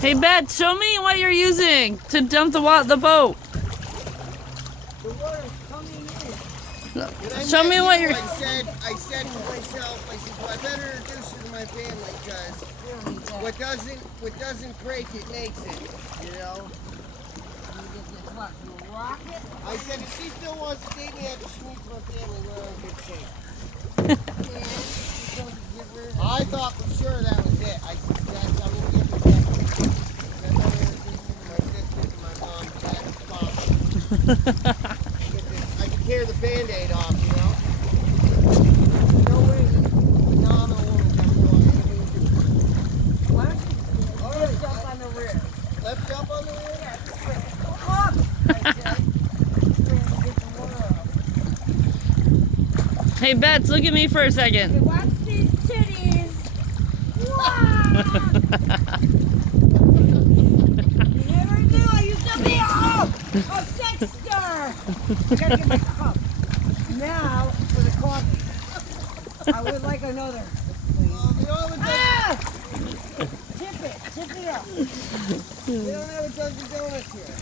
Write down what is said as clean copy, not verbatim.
Hey, Betz, show me what you're using to dump the boat. The water's coming in. Show me what you're... I said to myself, I said, well, I better introduce her to my family because what doesn't break it makes it, you know? I said, if she still wants to date me after she meets my family, we're in good shape. I thought for sure that was it. I said, I'm going to give her that. I better introduce her to my sisters and my mom, dad's father. I can tear the Band-Aid off, you know? There's no way this phenomenal woman can do anything. Why don't you lift up on the rear? Lift up on the rear? Yeah, just lift it. Come up! I said. Get the water up. Hey, Betz, look at me for a Hey, second. watch these titties! Wow! You never knew I used to be a sex star! I gotta get my cup. Now, for the coffee. I would like another, please. You don't have a Ah! Tip it up. We don't have a Dunkin' Donuts here.